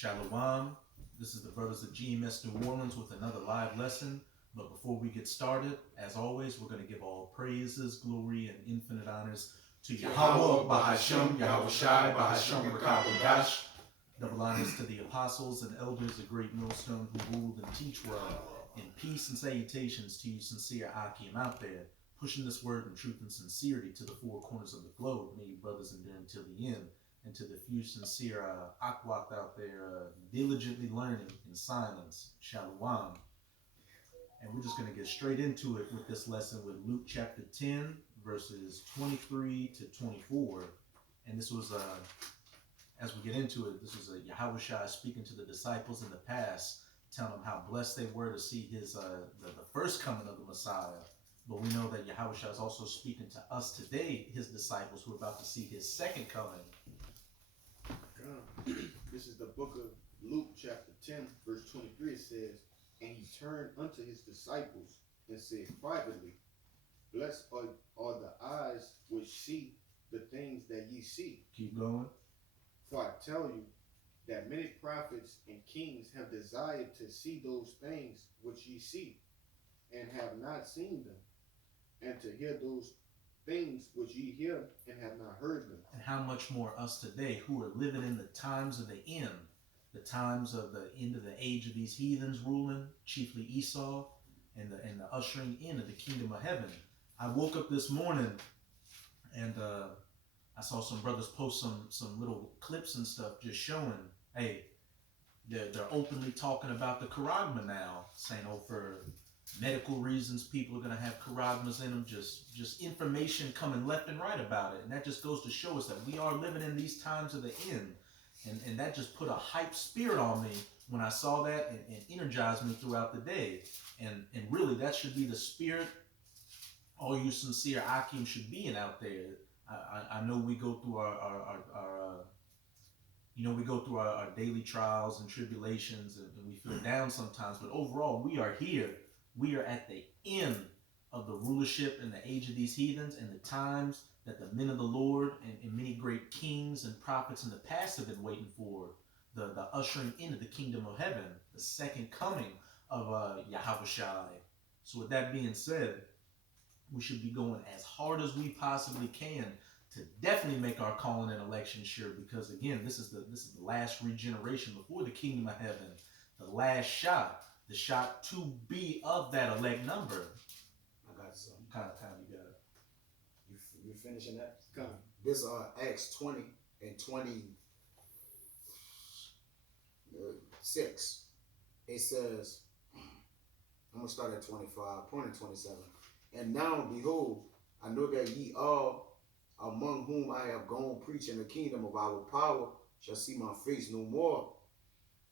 Shalom. This is the brothers of GMS New Orleans with another live lesson. But before we get started, as always, we're going to give all praises, glory, and infinite honors to Yahweh, Bahashem, Yahweh Shai, Bahashem, Rakabodash. Double honors to the apostles and elders of Great Millstone who ruled and teach well. And peace and salutations to you sincere Akim out there, pushing this word in truth and sincerity to the four corners of the globe. May you brothers endure until the end. And to the few sincere Akwak out there diligently learning in silence, Shalom. And we're just going to get straight into it with this lesson with Luke chapter 10, verses 23 to 24. And this was, as we get into it, this was a Yahweh Shai speaking to the disciples in the past, telling them how blessed they were to see his the first coming of the Messiah. But we know that Yahweh Shai is also speaking to us today, his disciples, who are about to see his second coming. This is the book of Luke chapter 10 verse 23. It says, and he turned unto his disciples and said privately, blessed are the eyes which see the things that ye see. Keep going. For I tell you that many prophets and kings have desired to see those things which ye see, and have not seen them, and to hear those things which ye hear and have not heard them. And how much more us today, who are living in the times of the end, the times of the end of the age of these heathens ruling, chiefly Esau, and the ushering in of the kingdom of heaven. I woke up this morning and I saw some brothers post some little clips and stuff just showing, hey, they're openly talking about the charagma now, saying, oh, for medical reasons, people are going to have charagmas in them, just information coming left and right about it. And that just goes to show us that we are living in these times of the end. And that just put a hype spirit on me when I saw that and energized me throughout the day. And really, that should be the spirit all you sincere Akim should be in out there. I know we go through our daily trials and tribulations, and we feel down sometimes. But overall, we are here. We are at the end of the rulership and the age of these heathens, and the times that the men of the Lord and many great kings and prophets in the past have been waiting for, the ushering into the kingdom of heaven, the second coming of Yahweh Shai. So with that being said, we should be going as hard as we possibly can to definitely make our calling and election sure, because again, this is the last regeneration before the kingdom of heaven, the last shot, the shot to be of that elect number. I got some. What kind of time you got? You finishing that? Come. This Acts 20 and 26. It says, I'm gonna start at 25, point at 27. And now behold, I know that ye all among whom I have gone preaching the kingdom of our power shall see my face no more.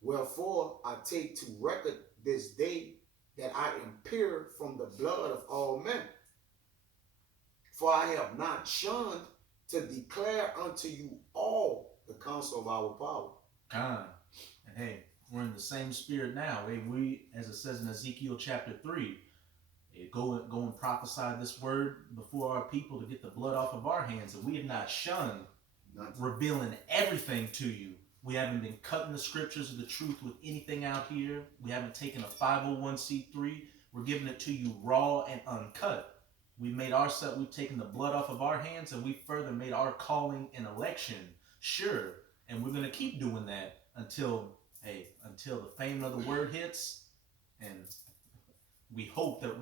Wherefore I take to record this day that I am pure from the blood of all men. For I have not shunned to declare unto you all the counsel of our power. And hey, we're in the same spirit now. Hey, we, as it says in Ezekiel chapter 3, go and prophesy this word before our people to get the blood off of our hands. And we have not shunned revealing everything to you. We haven't been cutting the scriptures of the truth with anything out here. We haven't taken a 501c3. We're giving it to you raw and uncut. We've taken the blood off of our hands, and we further made our calling and election sure. And we're going to keep doing that until the fame of the word hits. And we hope that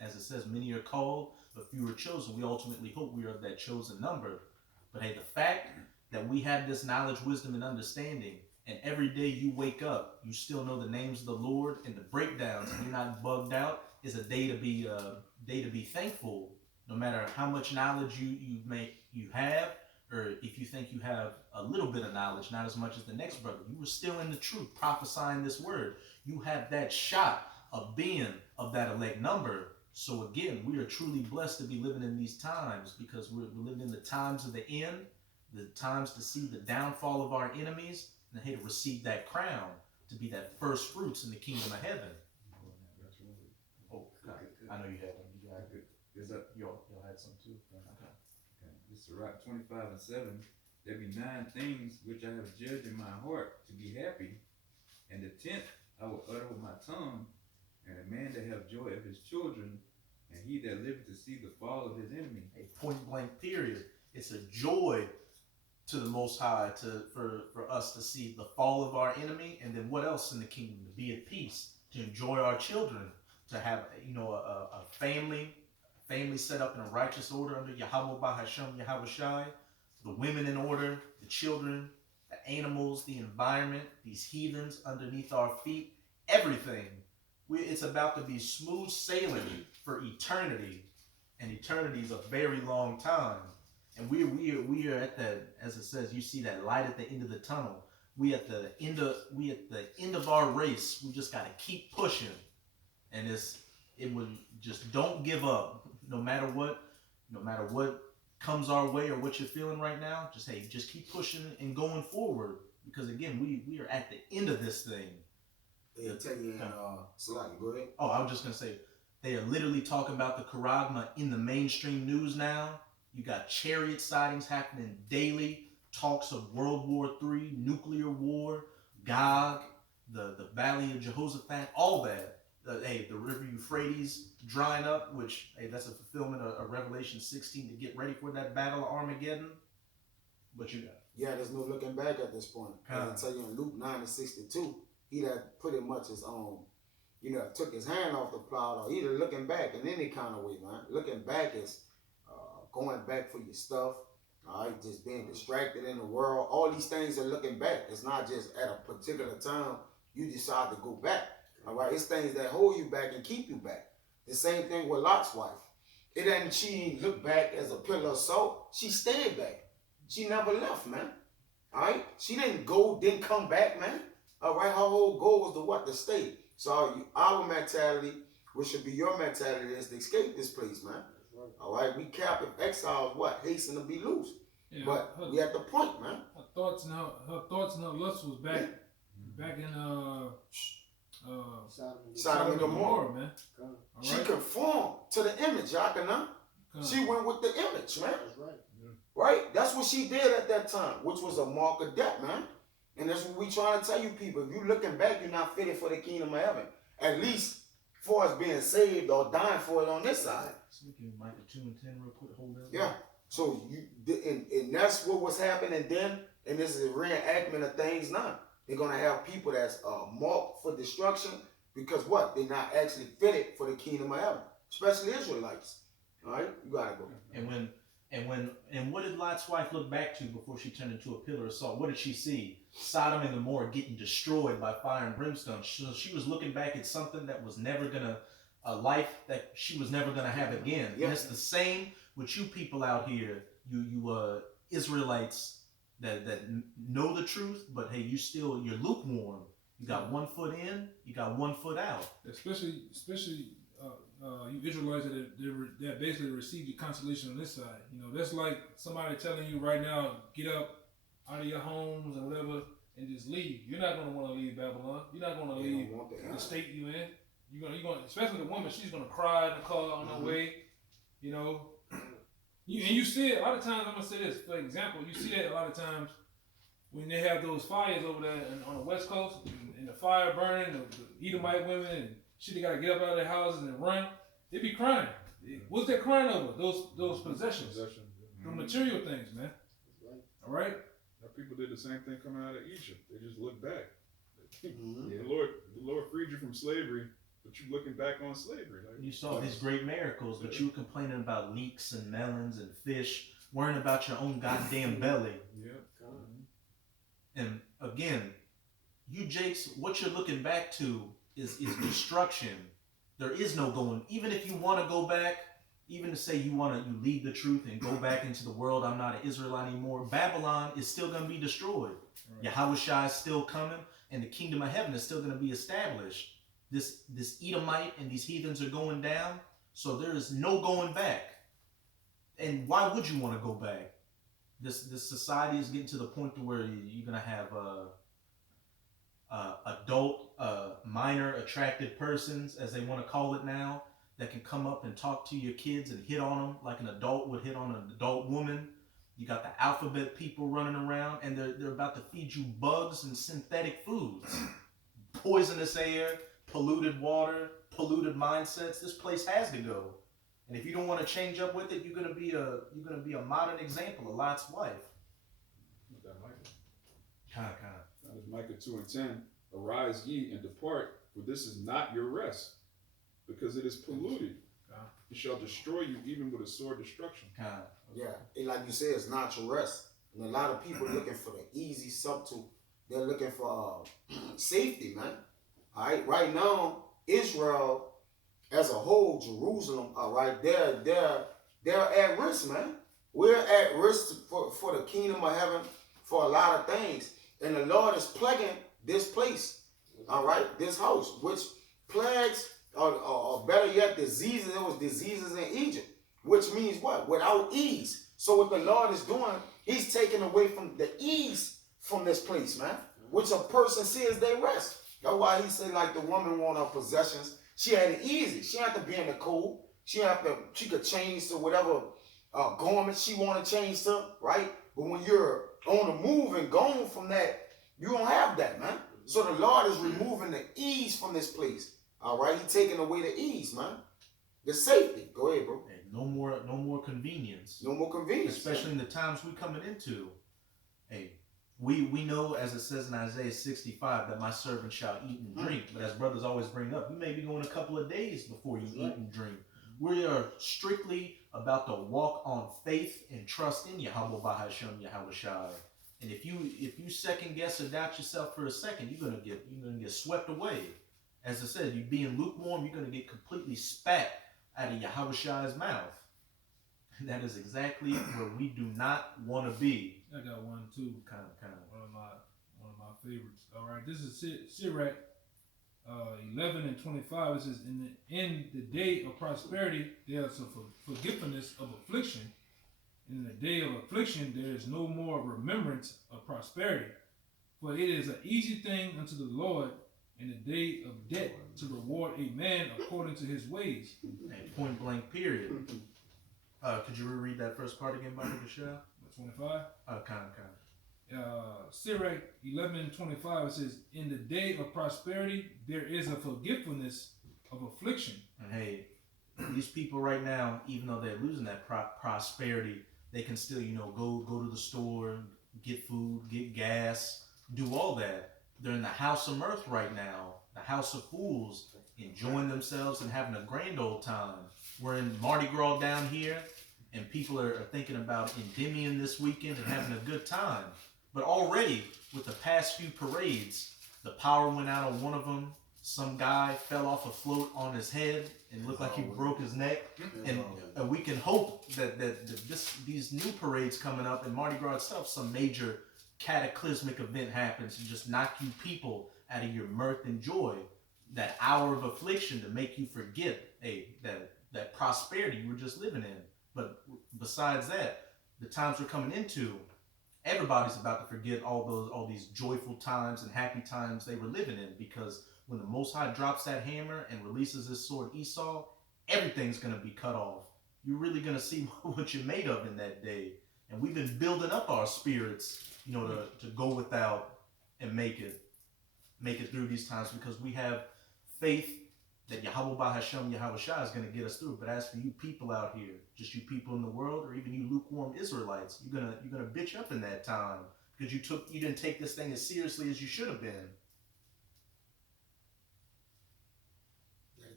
as it says, many are called, but few are chosen. We ultimately hope we are of that chosen number. But hey, the fact that we have this knowledge, wisdom, and understanding, and every day you wake up, you still know the names of the Lord and the breakdowns, and you're not bugged out, is a day to be thankful. No matter how much knowledge you have, or if you think you have a little bit of knowledge, not as much as the next brother, you were still in the truth, prophesying this word. You have that shot of being of that elect number. So again, we are truly blessed to be living in these times, because we're living in the times of the end, the times to see the downfall of our enemies, and hey, to receive that crown, to be that first fruits in the kingdom of heaven. Oh, God. I know you had one. You got it. Is that Y'all had some too. Okay. It's Sirach 25 and 7. there be 9 things which I have judged in my heart to be happy, and the 10th I will utter with my tongue, and a man that have joy of his children, and he that liveth to see the fall of his enemy. A point blank period. It's a joy to the Most High for us to see the fall of our enemy, and then what else in the kingdom? To be at peace, to enjoy our children, to have a family set up in a righteous order under Yahweh Bahashem Yahweh Shai, the women in order, the children, the animals, the environment, these heathens underneath our feet, everything. It's about to be smooth sailing for eternity, and eternity is a very long time. And we are at the, as it says, you see that light at the end of the tunnel. We at the end of our race. We just gotta keep pushing, and it would just don't give up, no matter what comes our way or what you're feeling right now. Just keep pushing and going forward, because again, we are at the end of this thing. They'll tell you in Salaki, go ahead. Oh, I was just gonna say, they are literally talking about the Charagma in the mainstream news now. You got chariot sightings happening daily, talks of World War III, nuclear war, Gog, the Valley of Jehoshaphat, all that. The River Euphrates drying up, which, that's a fulfillment of Revelation 16 to get ready for that battle of Armageddon. What you got? Yeah, there's no looking back at this point. I tell you in Luke 9:62, he that pretty much is took his hand off the plow, or either looking back in any kind of way, man. Looking back is going back for your stuff, all right, just being distracted in the world. All these things are looking back. It's not just at a particular time you decide to go back, all right? It's things that hold you back and keep you back. The same thing with Lot's wife. It ain't she looked back as a pillar of salt. She stayed back. She never left, man, all right? She didn't come back, man, all right? Her whole goal was to what? To stay. So our mentality, which should be your mentality, is to escape this place, man. All right, we captive exiles, hasten to be loose. Yeah, but we at the point, man. Her thoughts and her lust was back in Sodom and Gomorrah, man. She conformed to the image, Yakana. She went with the image, man. That's right. Yeah. Right? That's what she did at that time, which was a mark of death, man. And that's what we trying to tell you people. If you looking back, you're not fitted for the kingdom of heaven. At least for us being saved or dying for it on this side. So we can Micah 2:10 real quick, hold that. Yeah. So and that's what was happening then, and this is a reenactment of things now. They're gonna have people that's marked for destruction because what? They're not actually fitted for the kingdom of heaven, especially Israelites. All right, you gotta go. And what did Lot's wife look back to before she turned into a pillar of salt? What did she see? Sodom and Gomorrah getting destroyed by fire and brimstone. So she was looking back at something that was never gonna, a life that she was never gonna have again. Yeah. And it's the same with you people out here, you Israelites that know the truth, but hey, you're lukewarm. You got 1 foot in, you got 1 foot out. Especially you Israelites that basically receive your consolation on this side. That's like somebody telling you right now, get up out of your homes and whatever and just leave. You're not going to want to leave Babylon. You're not going to leave the state you in. You're going, especially the woman, she's going to cry in the car on her way. And you see it a lot of times. I'm going to say this, for example, you see that a lot of times when they have those fires over there on the West Coast and the fire burning, the Edomite women and shit, they got to get up out of their houses and run. They be crying. What's they crying over? Those possessions. The material things, man. All right? People did the same thing coming out of Egypt. They just looked back. The Lord freed you from slavery, but you looking back on slavery. You saw these great miracles, but you were complaining about leeks and melons and fish, worrying about your own goddamn belly. Yeah. And again, you Jakes, what you're looking back to is destruction. There is no going. Even if you want to go back, even to say you leave the truth and go back into the world, I'm not an Israelite anymore, Babylon is still going to be destroyed. Right. Yahushua is still coming, and the kingdom of heaven is still going to be established. This Edomite and these heathens are going down, so there is no going back. And why would you want to go back? This society is getting to the point to where you're going to have adult, minor attracted persons, as they want to call it now, that can come up and talk to your kids and hit on them like an adult would hit on an adult woman. You got the alphabet people running around, and they're about to feed you bugs and synthetic foods, poisonous air, polluted water, polluted mindsets. This place has to go. And if you don't want to change up with it, you're gonna be a modern example of Lot's wife. That Micah. Kind. That is Micah 2:10. Arise ye and depart, for this is not your rest, because it is polluted. It shall destroy you even with a sword destruction. Kind. Yeah, and like you said, it's not your rest. And a lot of people looking for the easy, subtle. They're looking for safety, man. All right, right now, Israel as a whole, Jerusalem, all right, they're at risk, man. We're at risk for the kingdom of heaven for a lot of things, and the Lord is plaguing this place, all right, this house, which plagues, or better yet, diseases. There was diseases in Egypt, which means what? Without ease. So what the Lord is doing, He's taking away from the ease from this place, man, which a person sees they rest. That's why He said, like the woman want her possessions. She had it easy. She had to be in the cold. She could change to whatever garment she want to change to, right? But when you're on the move and gone from that, you don't have that, man. So the Lord is removing the ease from this place. All right, He's taking away the ease, man. The safety. Go ahead, bro. Hey, no more convenience. No more convenience. Especially in the times we coming into. Hey, we know, as it says in Isaiah 65, that my servant shall eat and drink. But as brothers always bring up, you may be going a couple of days before you eat and drink. We are strictly about to walk on faith and trust in Yahweh Bahashem Yahweh Shai. And if you second guess or doubt yourself for a second, you're gonna get swept away. As I said, you being lukewarm, you're gonna get completely spat out of Yahweh Shai's mouth. And that is exactly where we do not want to be. I got one too. Kind of. One of my favorites. All right, this is Sirach 11 and 25. It says, in the day of prosperity there is a forgiveness of affliction. In the day of affliction there is no more remembrance of prosperity. For it is an easy thing unto the Lord in the day of debt to reward a man according to his ways. And point blank period. Could you reread that first part again, Michael Michelle? 25. Kind. Sirach 11 and 25 says, in the day of prosperity there is a forgetfulness of affliction. And hey, these people right now, even though they're losing that prosperity, they can still, go to the store, get food, get gas, do all that. They're in the house of mirth right now, the house of fools, enjoying themselves and having a grand old time. We're in Mardi Gras down here, and people are thinking about Endymion this weekend and having a good time. But already, with the past few parades, the power went out on one of them. Some guy fell off a float on his head and looked like he broke his neck. And we can hope that these new parades coming up and Mardi Gras itself, some major cataclysmic event happens and just knock you people out of your mirth and joy. That hour of affliction to make you forget that prosperity you were just living in. But besides that, the times we're coming into, everybody's about to forget all these joyful times and happy times they were living in, because when the Most High drops that hammer and releases his sword Esau, everything's going to be cut off. You're really going to see what you're made of in that day. And we've been building up our spirits, to go without and make it through these times, because we have faith that Yahweh Bahashem Yahweh Shai is going to get us through. But as for you people out here, just you people in the world, or even you lukewarm Israelites, you're gonna bitch up in that time because you didn't take this thing as seriously as you should have been.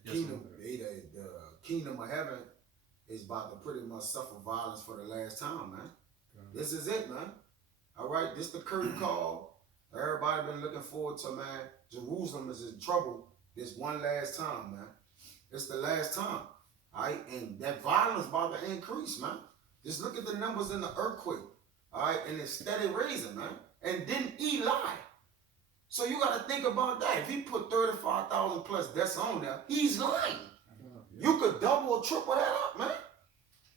The kingdom of heaven is about to pretty much suffer violence for the last time, man. This is it, man. All right, this the curtain call. Everybody been looking forward to, man. Jerusalem is in trouble this one last time, man. It's the last time. All right, and that violence about to increase, man. Just look at the numbers in the earthquake. All right, and it's steady raising, man. And then Eli. So you got to think about that. If he put 35,000 plus deaths on there, he's lying. You could double or triple that up, man.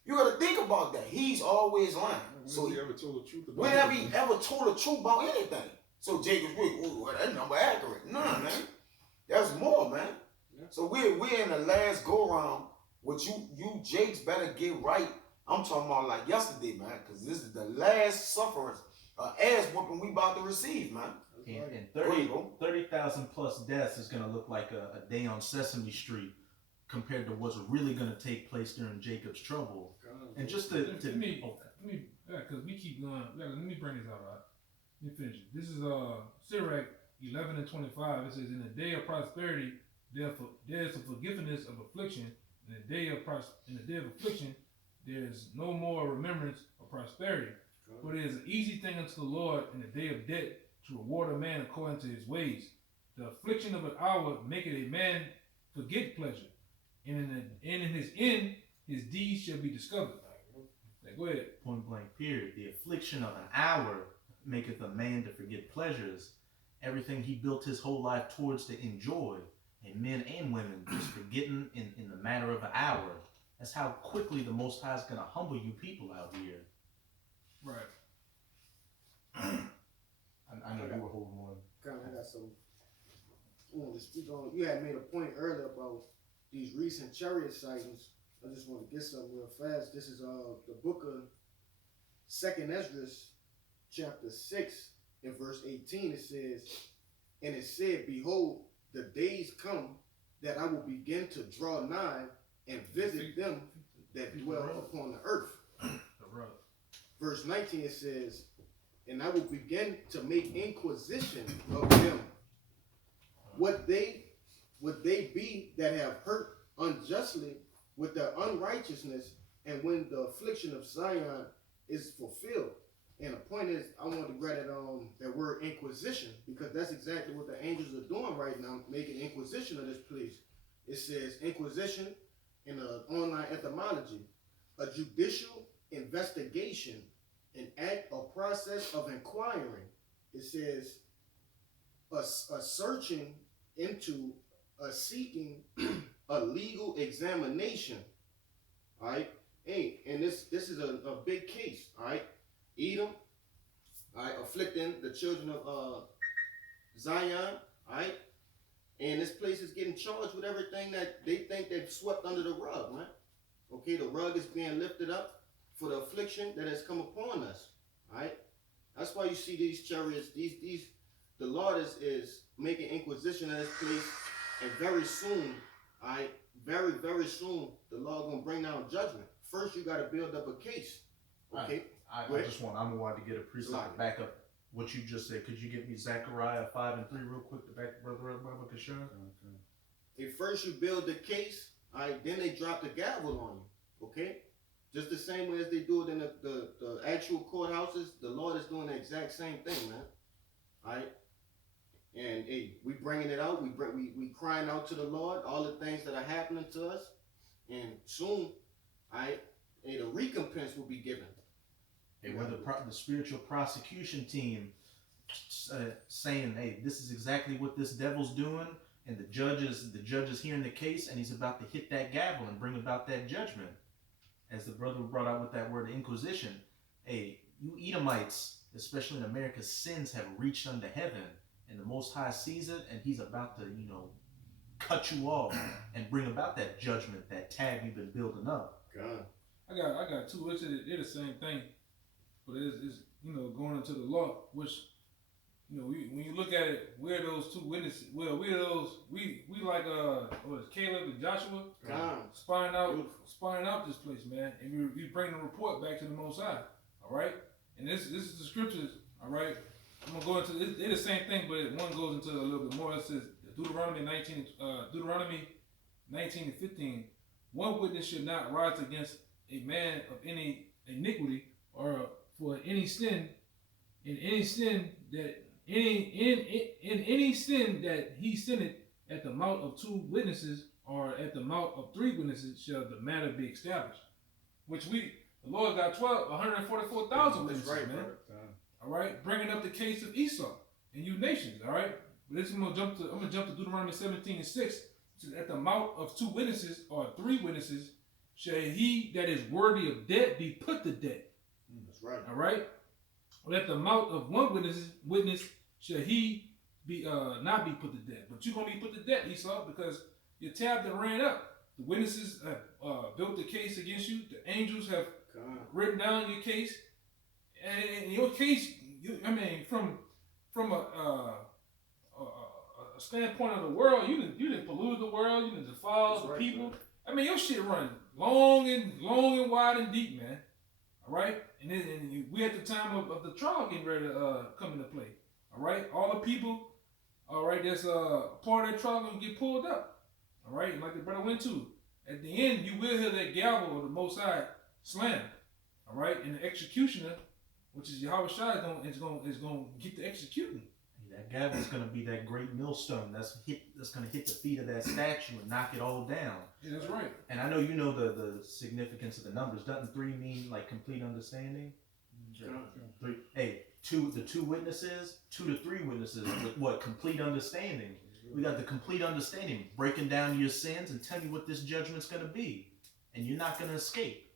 You got to think about that. He's always lying. So he ever told the truth about when have he ever told the truth about anything? So Jacob's that number accurate. Nah, man. There's more, man. Yeah. So we're in the last go round. What you Jakes better get right I'm talking about like yesterday, man, because this is the last sufferance, ass whooping we about to receive, man. And Go ahead, bro. 30,000 plus deaths is going to look like a day on Sesame Street compared to what's really going to take place during Jacob's trouble. And just to Let me, because we keep going. Let me bring this out. Right? Let me finish it. This is Sirach 11 and 25. It says, "In the day of prosperity, there is a forgiveness of affliction. In the day of affliction, there is no more remembrance of prosperity. For it is an easy thing unto the Lord in the day of death to reward a man according to his ways. The affliction of an hour maketh a man forget pleasure, and in his end his deeds shall be discovered." Go ahead. Point blank period. The affliction of an hour maketh a man to forget pleasures. Everything he built his whole life towards to enjoy, and men and women just forgetting in the matter of an hour. That's how quickly the Most High is going to humble you people out here. Right. I know you were holding one. I got some. I wanted to speak on. You had made a point earlier about these recent chariot sightings. I just want to get something real fast. This is the book of 2nd Ezra, chapter 6, in verse 18. It says, "And it said, Behold, the days come that I will begin to draw nigh and visit them that dwell upon the earth." Verse 19 it says, "And I will begin to make inquisition of them. Would they be that have hurt unjustly with their unrighteousness, and when the affliction of Zion is fulfilled?" And the point is, I want to grab that word inquisition, because that's exactly what the angels are doing right now, making inquisition of this place. It says inquisition in the online etymology, a judicial investigation, an act or process of inquiring. It says a searching into, a seeking, a legal examination. All right. Hey, and this is a big case. All right. Edom, all right, afflicting the children of Zion. All right. And this place is getting charged with everything that they think they've swept under the rug, man. Okay, the rug is being lifted up for the affliction that has come upon us. All right. That's why you see these chariots, the Lord is making inquisition of this place, and very soon, all right, very, very soon, the Lord gonna bring down judgment. First, you gotta build up a case. Okay. I'm wanting to get a precept to back up what you just said. Could you give me Zechariah 5 and 3 real quick to back Brother Kashar? If first you build the case, all right, then they drop the gavel on you. Okay. Just the same way as they do it in the actual courthouses, the Lord is doing the exact same thing, man. All right. And hey, we bringing it out. We crying out to the Lord, all the things that are happening to us, and soon, all right, hey, the recompense will be given. Hey, where the spiritual prosecution team saying, "Hey, this is exactly what this devil's doing," and the judge is hearing the case, and he's about to hit that gavel and bring about that judgment. As the brother brought out with that word inquisition, hey, you Edomites, especially in America, sins have reached unto heaven, and the Most High sees it, and he's about to, cut you off and bring about that judgment, that tab you've been building up. God. I got two. They're the same thing, but it's going into the law, which when you look at it, we're those two witnesses. Well, we're those we like Caleb and Joshua spying out this place, man, and we bring the report back to the Most High. All right, and this is the scriptures. All right, I'm gonna go into it. They're the same thing, but one goes into a little bit more. It says Deuteronomy 19 and 15. One witness should not rise against a man of any iniquity or for any sin, in any sin that any sin that he sinned at the mouth of two witnesses or at the mouth of three witnesses shall the matter be established. Which the Lord got 144,000 witnesses, right, man. brother. All right, bringing up the case of Esau and you nations. All right, but I'm gonna jump to Deuteronomy 17 and 6. At the mouth of two witnesses or three witnesses shall he that is worthy of death be put to death. That's right. All right. But at the mouth of one witness shall he be not be put to death. But you're gonna be put to death, Esau, because your tab that ran up. The witnesses have built the case against you. The angels have written down your case, and in your case, from a standpoint of the world, you didn't pollute the world, you didn't defile the people. I mean, your shit run long and wide and deep, man. All right, and we at the time of the trial getting ready to come into play. All right, all the people, all right, that's part of that trial gonna get pulled up. All right, and like the brother went to, at the end you will hear that gavel of the Most High slam. All right, and the executioner, which is Yahweh Shai, is gonna get the executing. That gavel is going to be that great millstone that's going to hit the feet of that statue and knock it all down. Yeah, that's right. And I know you know the significance of the numbers. Doesn't 3 mean like complete understanding? 3. Hey, the 2 witnesses, 2 to 3 witnesses with what? Complete understanding. We got the complete understanding, breaking down your sins and telling you what this judgment's going to be, and you're not going to escape.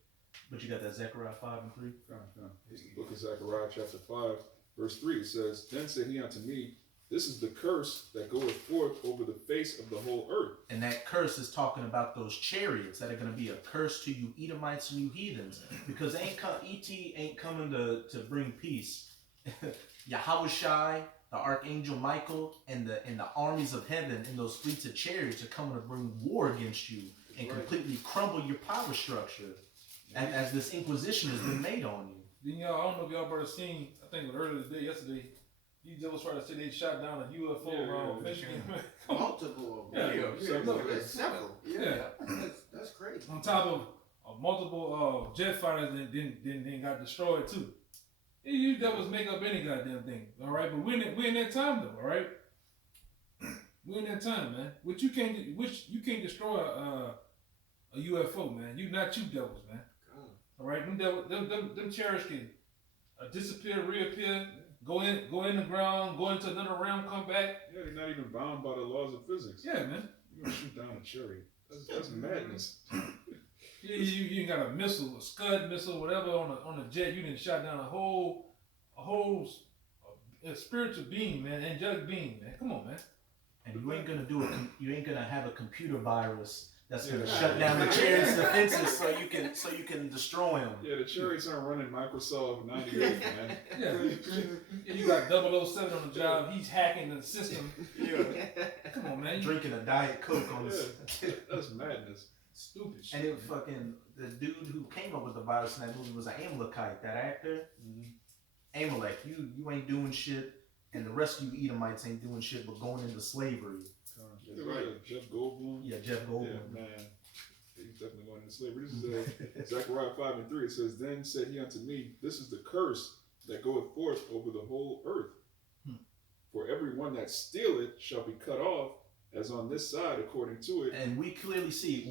But you got that Zechariah 5 and 3. It's the book of Zechariah, chapter 5, verse 3. It says, "Then said he unto me, This is the curse that goeth forth over the face of the whole earth." And that curse is talking about those chariots that are going to be a curse to you Edomites and you heathens, because ET ain't coming to bring peace. Yahweh Shai, the archangel Michael, and the armies of heaven and those fleets of chariots are coming to bring war against you and completely crumble your power structure, as this inquisition has been made on you. Then y'all, I don't know if y'all brother seen, I think it was earlier today, yesterday, these devils tried to say they shot down a UFO around Michigan. Multiple of them. Several. Yeah. That's crazy. On top of multiple jet fighters that then got destroyed too. You devils make up any goddamn thing, all right? But we're in that time though, all right? We're in that time, man. Which you can't destroy a UFO, man. You devils, man. All right, them chariots can disappear, reappear, go in the ground, go into another realm, come back. Yeah, they're not even bound by the laws of physics. Yeah, man. You're gonna shoot down a chariot. That's madness. You ain't got a missile, a Scud missile, whatever on a jet. You didn't shot down a whole spiritual being, man, angelic being, man. Come on, man. And you ain't gonna have a computer virus that's gonna shut down the chariots' defenses so you can destroy them. Yeah, the chariots aren't running Microsoft 98, man. Yeah, you got 007 on the job. He's hacking the system. Yeah, Come on, man. Drinking a Diet Coke on this. that's madness. Stupid shit. And the dude who came up with the virus in that movie was an Amalekite, that actor. Amalek, you ain't doing shit, and the rest of you Edomites ain't doing shit but going into slavery. That's right. Jeff Goldblum. Yeah, Jeff Goldblum. Yeah, man. He's definitely going into slavery. This is Zechariah 5 and 3. It says, "Then said he unto me, This is the curse that goeth forth over the whole earth. For every one that stealeth shall be cut off, as on this side according to it." And we clearly see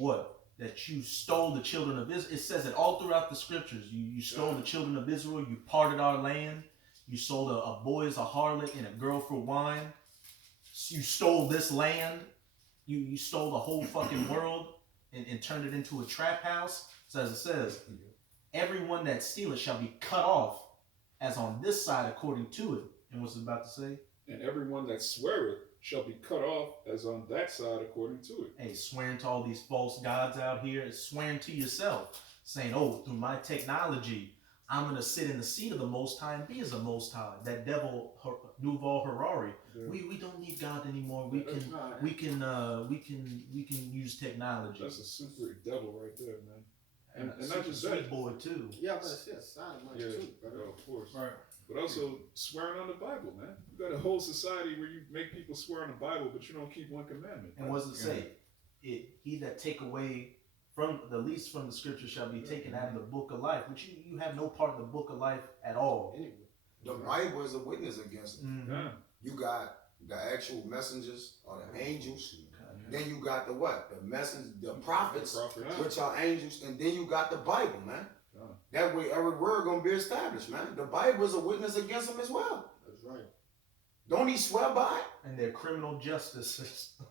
that you stole the children of Israel. It says it all throughout the scriptures. You stole the children of Israel. You parted our land. You sold a boy as a harlot and a girl for wine. You stole this land. You stole the whole fucking world and turned it into a trap house. So as it says, everyone that stealeth shall be cut off, as on this side according to it. And what's it about to say? "And everyone that sweareth shall be cut off, as on that side according to it." Hey, swearing to all these false gods out here, swearing to yourself, saying, "Oh, through my technology, I'm gonna sit in the seat of the Most High and be as a Most High." That devil, Yuval Harari. Yeah. We don't need God anymore. We can use technology. That's a super devil right there, man. And a not just sweet that. boy too. Yeah, but it's a side much Yeah, too, brother. of course. Right. But also swearing on the Bible, man. You got a whole society where you make people swear on the Bible, but you don't keep one commandment. And what does it say? He that take away from the least from the scripture shall be taken out of the book of life, which you have no part of the book of life at all. Anyway. The Bible is a witness against it. Mhm. Yeah. You got the actual messengers or the angels. Then you got the what? The messengers, the prophets, Prophets. which are angels, and then you got the Bible, man. Yeah. That way every word gonna be established, man. The Bible is a witness against them as well. That's right. Don't he swear by it? And their criminal justice system.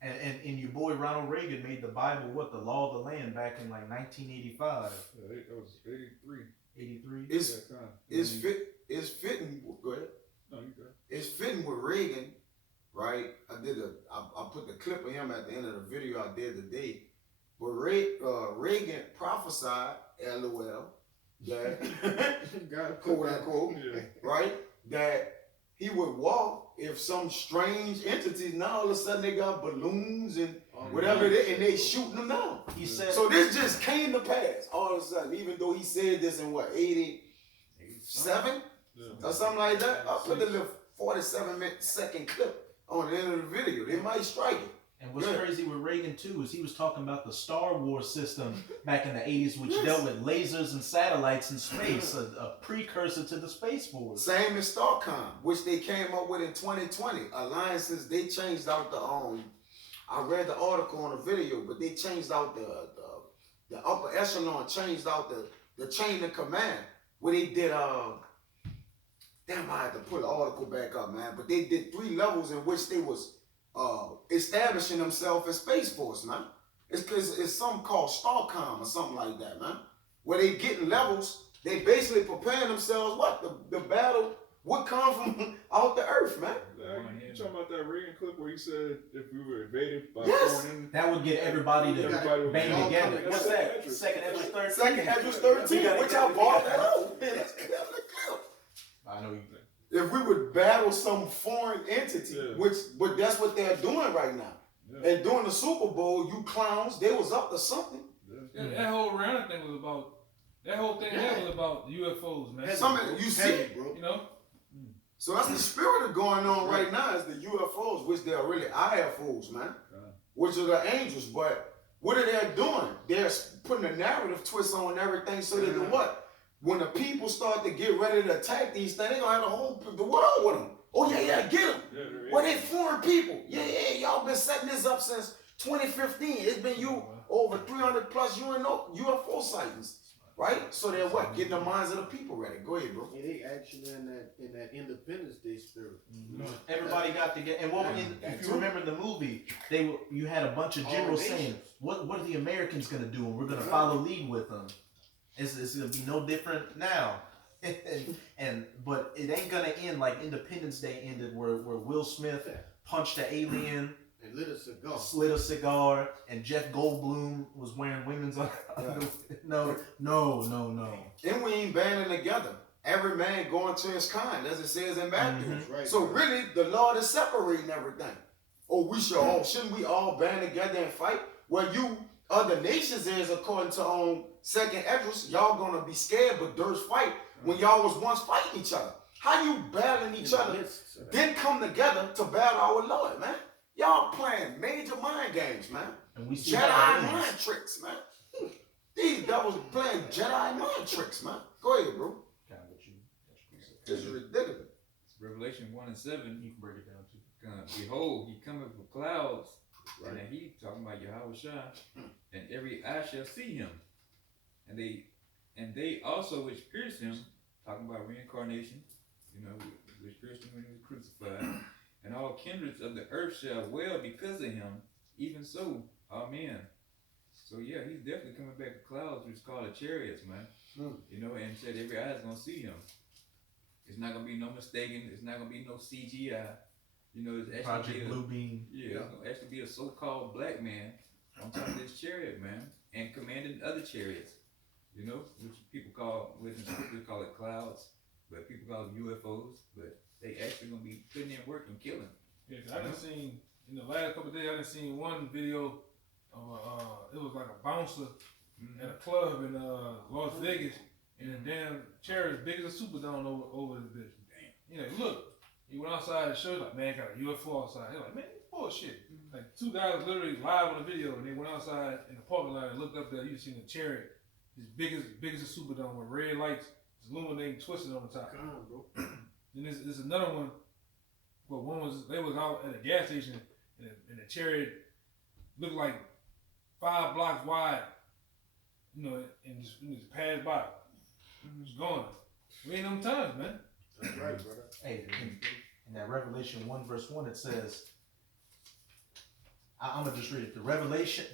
And your boy Ronald Reagan made the Bible the law of the land back in like 1985, Yeah, that was 83. 83. It's fitting. Go ahead. No, you got it. It's fitting with Reagan, right? I put the clip of him at the end of the video I did today, But Reagan prophesied, LOL, that quote unquote, Yeah. right, that he would walk if some strange entities. Now all of a sudden they got balloons and whatever, and they shooting them down. He said, So this just came to pass all of a sudden, even though he said this in what, 87 Yeah. or something like that. I'll put the little 47-second clip on the end of the video. They might strike it. and what's Yeah. crazy with Reagan too is he was talking about the Star Wars system back in the 80s, which Yes. dealt with lasers and satellites in space, a precursor to the Space Force. Same as StarCom, which they came up with in 2020. Alliances, they changed out the I read the article on the video, but they changed out the upper echelon, changed out the chain of command where they did damn, I had to pull the article back up, man. But they did 3 levels in which they was establishing themselves as Space Force, man. It's something called StarCom or something like that, man. Where they getting levels, they basically preparing themselves. What the battle would come from out the earth, man. You talking about that Reagan clip where he said if we were invaded by Yes. foreign enemies, That would get everybody to everybody would bang be together. coming. What's That's that? Edris. Second Edris 13? Second Edris 13, which I bought that out. Man, that's clear the clip. I know you. If we would battle some foreign entity, Yeah. but that's what they're doing right now. Yeah. And during the Super Bowl, you clowns, they was up to something. Yeah, that whole Rihanna thing was about. That whole thing there was about UFOs, man. Some of you see it, bro. You know. So that's the spirit of going on right now is the UFOs, which they are really IFOs, man. Which are the angels. But what are they doing? They're putting a narrative twist on everything so that the what? When the people start to get ready to attack these things, they're gonna have the world with them. Oh yeah, get them. Yeah, they're Well, they foreign people. Yeah, y'all been setting this up since 2015. It's been over 300 plus UFO sightings, right? So they're what? Getting the minds of the people ready. Go ahead, bro. Yeah, they actually in that Independence Day spirit. Everybody got together, and if you remember the movie, you had a bunch of generals saying, "What are the Americans gonna do? And we're gonna follow lead with them. It's gonna be no different now." But it ain't gonna end like Independence Day ended, where Will Smith punched an alien, And lit a cigar. slit a cigar, and Jeff Goldblum was wearing women's. No. And we ain't banding together. Every man going to his kind, as it says in Matthew. Right. So really, the Lord is separating everything. Oh, shouldn't we all band together and fight? Well, you other nations is according to Second Esdras, y'all gonna be scared but durst fight when y'all was once fighting each other. How you battling each other, then come together to battle our Lord, man? Y'all playing major mind games, man. And we see Jedi how it mind ends. tricks, man. These devils playing Jedi mind tricks, man. Go ahead, bro. This is ridiculous. Revelation 1 and 7. You can break it down too. Behold, he cometh with clouds, and he talking about Yahweh Shai, and every eye shall see him, and they also which pierced him, talking about reincarnation, which pierced him when he was crucified, and all kindreds of the earth shall wail because of him. Even so, amen. So yeah, he's definitely coming back with clouds, which is called the chariots, man. And said every eye is gonna see him. It's not gonna be no mistaken. It's not gonna be no CGI. It's actually Project Blue Beam. Yeah, it's gonna actually be a so-called black man on top of this chariot, man, and commanding other chariots. Which people call it clouds, but people call them UFOs. But they actually gonna be putting in work and killing. Yeah, I done seen in the last couple of days. I done seen one video of it was like a bouncer at a club in Las Vegas, and a damn chariot as big as a Superdome over this bitch. Damn. Look, he went outside and showed like, man, got a UFO outside. They're like, man, bullshit. Like 2 guys literally live on the video, and they went outside in the parking lot and looked up there. You seen the chariot, as big as a Superdome with red lights, illuminating, twisted on the top. Come on, bro. Then there's another one. But they was out at a gas station, and the chariot looked like 5 blocks wide, and just passed by. It's gone. We ain't them times, man. That's right, brother. Hey, in that Revelation 1 verse 1, it says, I'm gonna just read it. The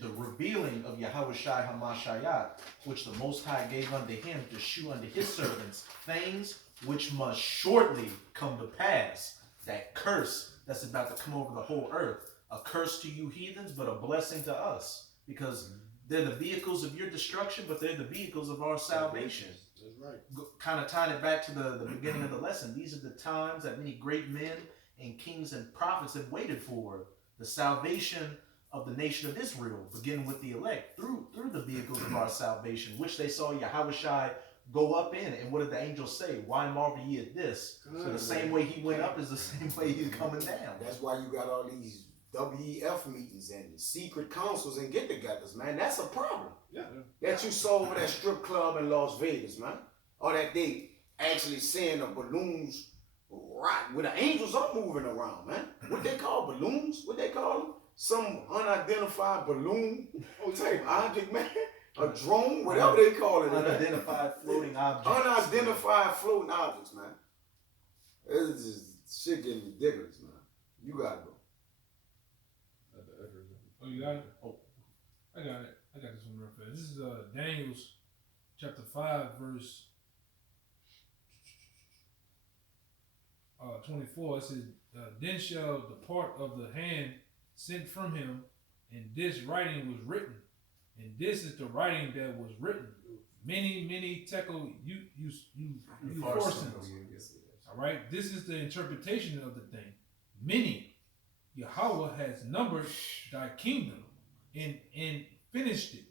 revealing of Yahweh Shai HaMashayat, which the Most High gave unto him to shew unto his servants things which must shortly come to pass. That curse that's about to come over the whole earth. A curse to you heathens, but a blessing to us. Because they're the vehicles of your destruction, but they're the vehicles of our salvation. That's right. Kind of tying it back to the beginning of the lesson. These are the times that many great men and kings and prophets have waited for. The salvation of the nation of Israel, beginning with the elect, through the vehicles of our salvation, which they saw Yahushua go up in. And what did the angels say? Why marvel ye at this? So the same way he went up is the same way he's coming down. That's why you got all these WEF meetings and secret councils and get-togethers, man. That's a problem. Yeah. That you saw over that strip club in Las Vegas, man. Or that they actually seeing the balloons rock where the angels are moving around, man. What they call balloons? What they call them? Some unidentified balloon type object, man. A drone, whatever they call it. Unidentified floating objects. Unidentified floating objects, man. It's just shit getting ridiculous, man. You gotta go. Oh, you got it? Oh, I got it. I got this one real fast. This is Daniel's chapter 5, verse 24. It says, then shall the part of the hand sent from him, and this writing was written. And this is the writing that was written. Many tekel you forcing. All right. This is the interpretation of the thing. Many. Yahweh has numbered thy kingdom and finished it.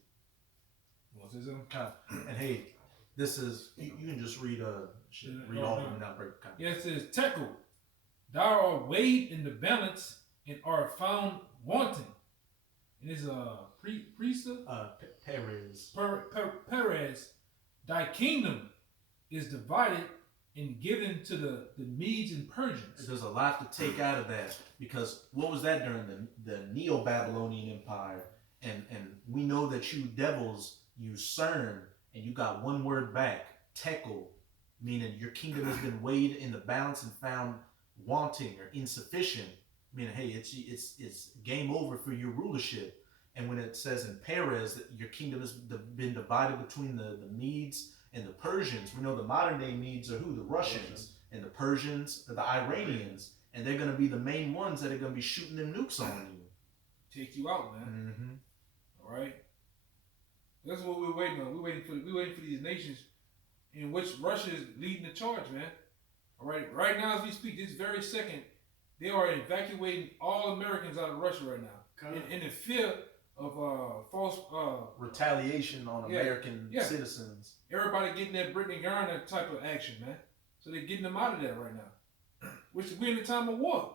You want to say something? And hey, this is you can just read read all of them now. Break. Yeah, it says tekel. Thou art weighed in the balance and are found wanting. And it's Priesta. Perez. Perez. Thy kingdom is divided and given to the Medes and Persians. There's a lot to take out of that, because what was that during the Neo-Babylonian Empire? And we know that you devils use CERN, and you got one word back, tekel, meaning your kingdom has been weighed in the balance and found wanting or insufficient, meaning hey, it's game over for your rulership. And when it says in Perez that your kingdom has been divided between the Medes and the Persians, we know the modern day Medes are who? The Russians. And the Persians are the Iranians. And they're going to be the main ones that are going to be shooting them nukes on you. Take you out, man. Mm-hmm. All right. That's what we're waiting on. We're waiting for these nations in which Russia is leading the charge, man. All right. Right now, as we speak, this very second, they are evacuating all Americans out of Russia right now, in the fear of false retaliation on American citizens. Everybody getting that Brittany Garner type of action, man. So they're getting them out of there right now. Which we're in a time of war.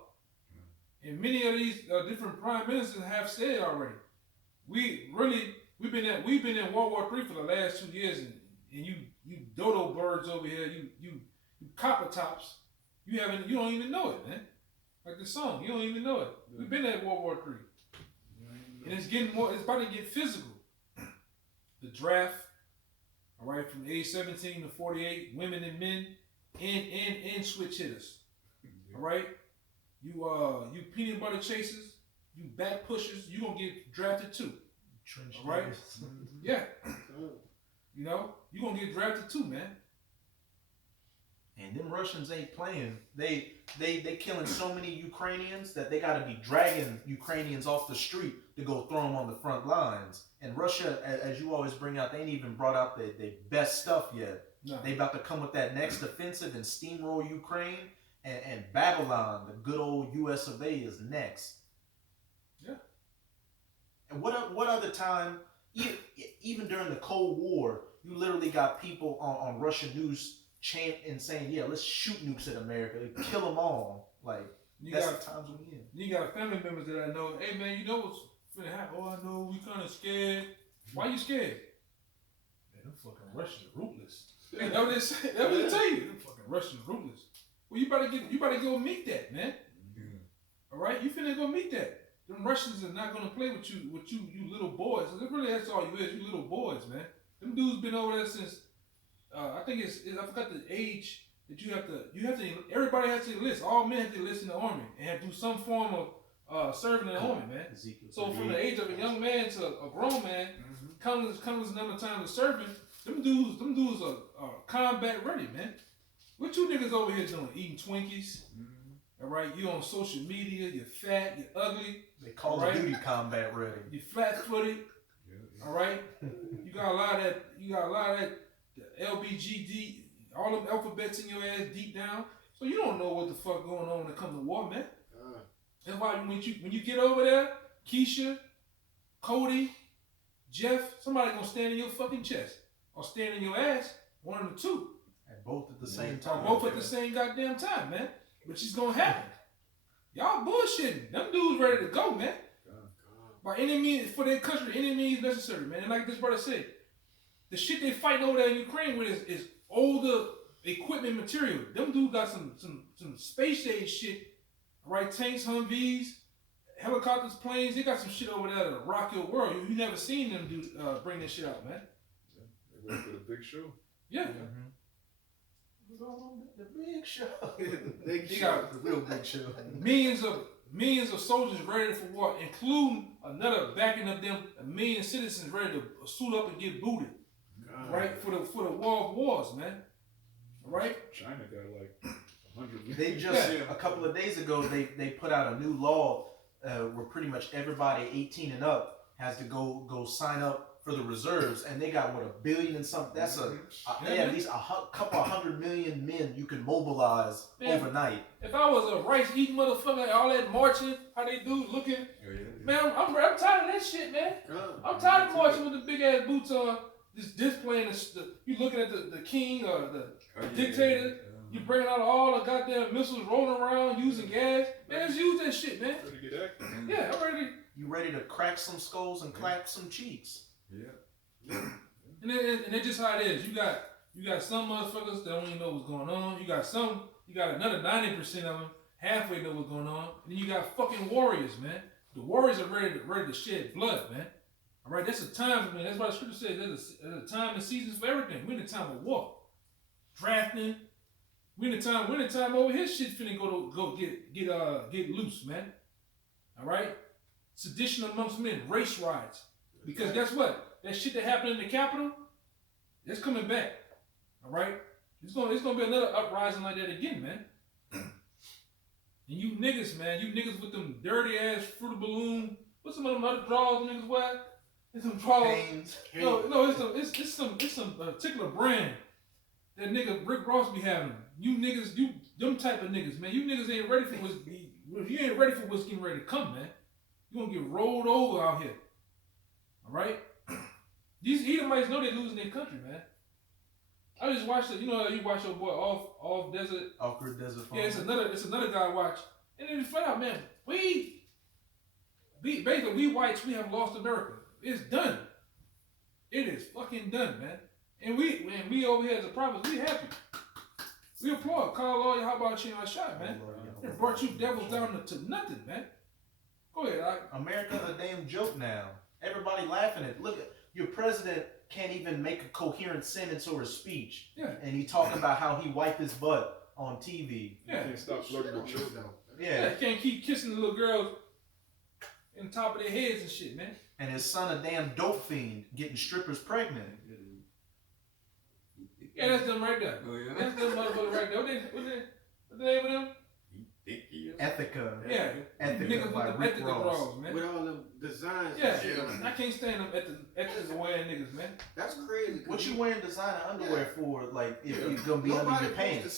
And many of these different prime ministers have said already, we've been in World War III for the last 2 years, and you dodo birds over here, you copper tops, you don't even know it, man. Like the song, you don't even know it. We've been at World War III. And it's about to get physical. The draft, all right, from age 17 to 48, women and men, and switch hitters. All right? You peanut butter chasers, you back pushers, you gonna get drafted too. All right? Yeah. You know, you gonna get drafted too, man. And them Russians ain't playing. They killing so many Ukrainians that they got to be dragging Ukrainians off the street to go throw them on the front lines. And Russia, as you always bring out, they ain't even brought out their best stuff yet. No. They about to come with that next offensive and steamroll Ukraine. And Babylon, the good old US of A, is next. Yeah. And what other time, even during the Cold War, you literally got people on Russian news chant and saying, yeah, let's shoot nukes at America, kill them all. Like, that's the times we in. You got family members that I know, hey man, you know what's finna happen? Oh, I know, we kind of scared. Why you scared? Man, them fucking Russians ruthless. That's what they say. That's what they tell you. Them fucking Russians ruthless. Well, you better go meet that, man. Yeah. All right, you finna go meet that. Them Russians are not gonna play with you little boys. That's all you is, you little boys, man. Them dudes been over there since. I think I forgot the age that you have to, everybody has to enlist. All men have to enlist in the army and have to do some form of serving in the army, man. So from the age of a young man to a grown man, comes another time to serving, them dudes are combat ready, man. What you niggas over here doing? Eating Twinkies? All right, you on social media, you're fat, you're ugly. They Call of Duty combat ready. You flat-footed. All right, you got a lot of that. You got a lot of that. The LBGD, all them alphabets in your ass deep down. So you don't know what the fuck going on when it comes to war, man. That's why when you get over there, Keisha, Cody, Jeff, somebody gonna stand in your fucking chest or stand in your ass. One of the two. And both at the same Or time. both at the same goddamn time, man. Which is gonna happen. Y'all bullshitting. Them dudes ready to go, man. By any means, for their country, any means necessary, man. And like this brother said, the shit they fighting over there in Ukraine with is older equipment material. Them dudes got some space age shit, right? Tanks, Humvees, helicopters, planes. They got some shit over there to rock your world. You never seen them do bring this shit out, man. They went for the big show. Yeah. The big show. They got the real big show. millions of soldiers ready for war, including another backing of them, a million citizens ready to suit up and get booted, right? For the war of wars, man. Right? China got like 100. They just a couple of days ago they put out a new law where pretty much everybody 18 and up has to go sign up for the reserves, and they got what, 1 billion and something. That's they have at least couple of 100 million men you can mobilize overnight. If I was a rice eating motherfucker, all that marching, how they do looking, man, I'm tired of that shit, man. I'm tired of marching with the big ass boots on, just displaying you looking at the king or the dictator. You bringing out all the goddamn missiles rolling around using gas. Man, let's use that shit, man. Ready to get active. Yeah, I'm ready. You ready to crack some skulls and clap some cheeks? Yeah. And that's just how it is. You got some motherfuckers that don't even know what's going on. You got another 90% of them halfway know what's going on. And then you got fucking warriors, man. The warriors are ready to shed blood, man. All right, that's a time, man. That's why the scripture says there's a time and seasons for everything. We're in a time of war, drafting. We're in a time over here. Shit finna go get loose, man. All right, sedition amongst men, race riots. Because guess what? That shit that happened in the Capitol, that's coming back. All right? It's gonna be another uprising like that again, man. And you niggas, man, you niggas with them dirty ass fruit balloon. What's some of them other draws niggas wear? It's some draws. No, it's some particular brand that nigga Rick Ross be having. You niggas, them type of niggas, man. You niggas ain't ready for you ain't ready for what's getting ready to come, man. You gonna get rolled over out here. All right, these Edomites know they're losing their country, man. I just watched it. You know, you watch your boy off desert. Off-grid desert farm. Yeah, it's another guy I watch, and then flat out, man. Basically, we whites, we have lost America. It's done. It is fucking done, man. And we over here as a province, we happy. We applaud. Carl Lawyer, how about you in our shot, man? It brought you devils down to nothing, man. Go ahead, America's a damn joke now. Everybody laughing at. Look, your president can't even make a coherent sentence or a speech. Yeah. And he talking about how he wiped his butt on TV. Yeah. Can't stop flirting with children. Yeah, you can't keep kissing the little girls in the top of their heads and shit, man. And his son a damn dope fiend getting strippers pregnant. Yeah, that's them right there. Oh, yeah. That's them motherfuckers right there. What's the name of them? Ethica. Yeah. Ethica Niggas by with the Rick Ethica Ross. draws, man. With all them designs. Yeah, and shit. I can't stand them Ethica wearing niggas, man. That's crazy. What you wearing designer underwear for? Like if you're gonna be Nobody under your supposed to pants?